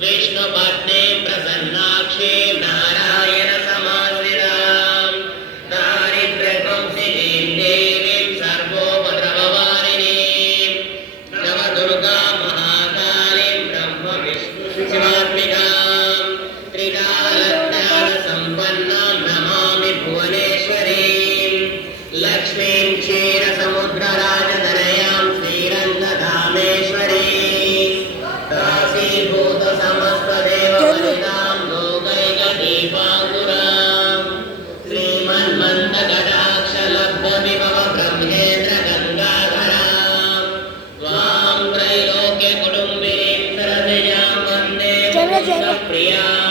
विष्णुपत्ने प्रसन्नाक्षे Jaya.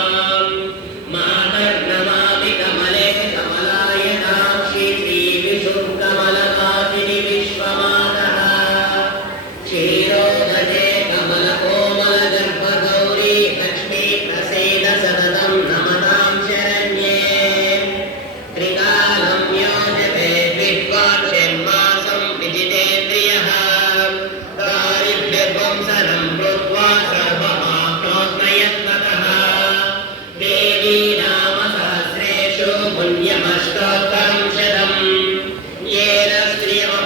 Deus.